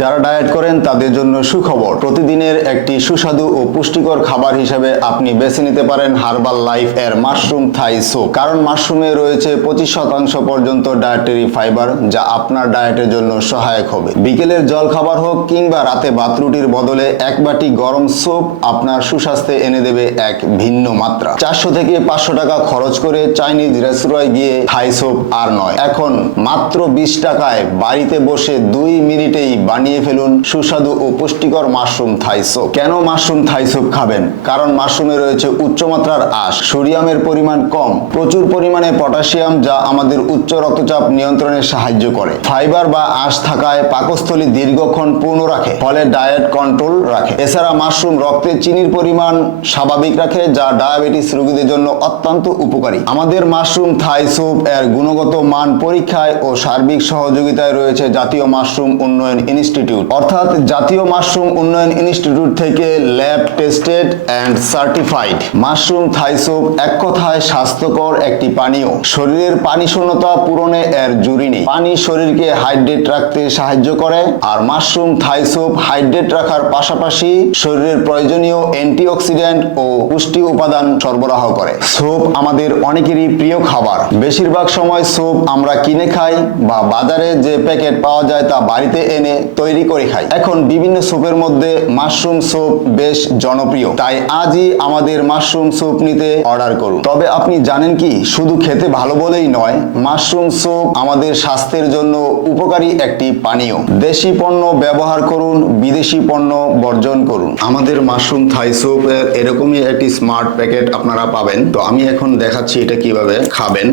যারা ডায়েট করেন, তাদের জন্য সুখবর। প্রতিদিনের একটি সুস্বাদু ও পুষ্টিকর খাবার হিসেবে আপনি বেছে নিতে পারেন হার্বাল লাইফ এর মাশরুম থাই সোপ কারণ মাশরুমে রয়েছে পঁচিশ শতাংশ পর্যন্ত ডায়েটারি ফাইবার, যা আপনার ডায়েটের জন্য সহায়ক হবে। বিকেলের জল খাবার হোক কিংবা রাতে ভাতরুটির বদলে এক বাটি গরম স্যুপ আপনার সুস্বাস্থ্যে এনে দেবে এক ভিন্ন মাত্রা। চারশো থেকে পাঁচশো টাকা খরচ করে চাইনিজ রেস্তোরাঁয় গিয়ে থাই সোপ আর নয়। এখন মাত্র বিশ টাকায় বাড়িতে বসে দুই মিনিটেই বানিয়ে ফেলুন সুস্বাদু ও পুষ্টিকর মাশরুম থাই সোপ কেন মাশরুম থাই সোপ খাবেন? কারণ মাশরুমে রয়েছে উচ্চমাত্রার আঁশ, সোডিয়ামের পরিমাণ কম, প্রচুর পরিমাণে পটাশিয়াম যা আমাদের উচ্চ রক্তচাপ নিয়ন্ত্রণে সাহায্য করে। ফাইবার বা আঁশ থাকায় পাকস্থলী দীর্ঘক্ষণ পূর্ণ রাখে, ফলে ডায়েট কন্ট্রোল রাখে। এছাড়া মাশরুম রক্তে চিনির পরিমাণ স্বাভাবিক রাখে, যা ডায়াবেটিস রোগীদের জন্য অত্যন্ত উপকারী। আমাদের মাশরুম থাই স্যুপ এর গুণগত মান পরীক্ষায় ও সার্বিক সহযোগিতায় রয়েছে জাতীয় মাশরুম উন্নয়ন ইনস্টিটিউট। অর্থাৎ জাতীয় মাশরুম উন্নয়ন ইনস্টিটিউট থেকে lab tested and certified mushroom thai soup এক কথায় স্বাস্থ্যকর একটি পানীয়। শরীরের পানি শূন্যতা পূরণে এর জুড়ি নেই। পানি শরীরকে হাইড্রেট রাখতে সাহায্য করে। আর মাশরুম থাইসোপ হাইড্রেট রাখার পাশাপাশি শরীরের প্রয়োজনীয় অ্যান্টিঅক্সিডেন্ট ও পুষ্টি উপাদান সরবরাহ করে। সোপ আমাদের অনেকেরই প্রিয় খাবার। বেশিরভাগ সময় স্যুপ আমরা কিনে খাই বা বাজারে যে প্যাকেট পাওয়া যায় তা বাড়িতে এনে তৈরি করে খাই। এখন বিভিন্ন স্যুপের মধ্যে মাশরুম স্যুপ বেশ জনপ্রিয়। তাই আজই আমাদের মাশরুম স্যুপ নিতে অর্ডার করুন। তবে আপনি জানেন কি, শুধু খেতে ভালো বলেই নয়, মাশরুম স্যুপ আমাদের স্বাস্থ্যের জন্য উপকারী একটি পানীয়। দেশি পণ্য ব্যবহার করুন, বিদেশি পণ্য বর্জন করুন। আমাদের মাশরুম থাই স্যুপ এর এরকমই একটি স্মার্ট প্যাকেট আপনারা পাবেন। তো আমি এখন দেখাচ্ছি এটা কীভাবে খাবেন।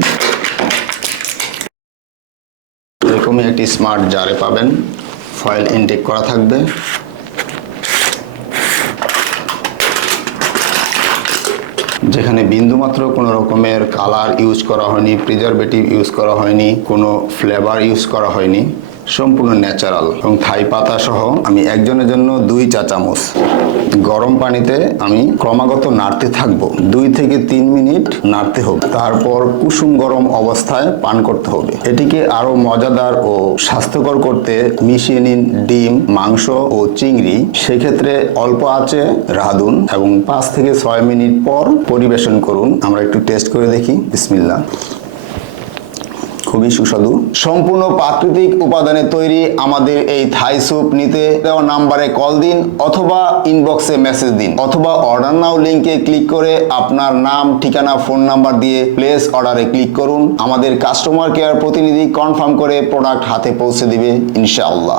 এরকমই একটি স্মার্ট জারে পাবেন। ফয়েল ইনটেক করা থাকবে। যেখানে বিন্দুমাত্র কোনো রকমের কালার ইউজ করা হয়নি প্রিজারভেটিভ ইউজ করা হয়নি, কোনো ফ্লেভার ইউজ করা হয়নি। সম্পূর্ণ ন্যাচারাল এবং থাই পাতা সহ আমি একজনের জন্য দুই চা চামচ। গরম পানিতে আমি ক্রমাগত নাড়তে থাকব। দুই থেকে তিন মিনিট নাড়তে হবে। তারপর কুসুম গরম অবস্থায় পান করতে হবে। এটিকে আরও মজাদার ও স্বাস্থ্যকর করতে মিশিয়ে নিন ডিম, মাংস ও চিংড়ি। সেক্ষেত্রে অল্প আঁচে রাঁধুন এবং পাঁচ থেকে ছয় মিনিট পর পরিবেশন করুন। আমরা একটু টেস্ট করে দেখি। বিসমিল্লা খুবই সুস্বাদু। সম্পূর্ণ প্রাকৃতিক উপাদানে তৈরি আমাদের এই থাই স্যুপ নিতে দেওয়া নাম্বারে কল দিন অথবা ইনবক্সে মেসেজ দিন। অথবা অর্ডার নাও লিঙ্কে ক্লিক করে আপনার নাম, ঠিকানা ফোন নাম্বার দিয়ে প্লেস অর্ডারে ক্লিক করুন। আমাদের কাস্টমার কেয়ার প্রতিনিধি কনফার্ম করে প্রোডাক্ট হাতে পৌঁছে দিবে, ইনশাআল্লাহ।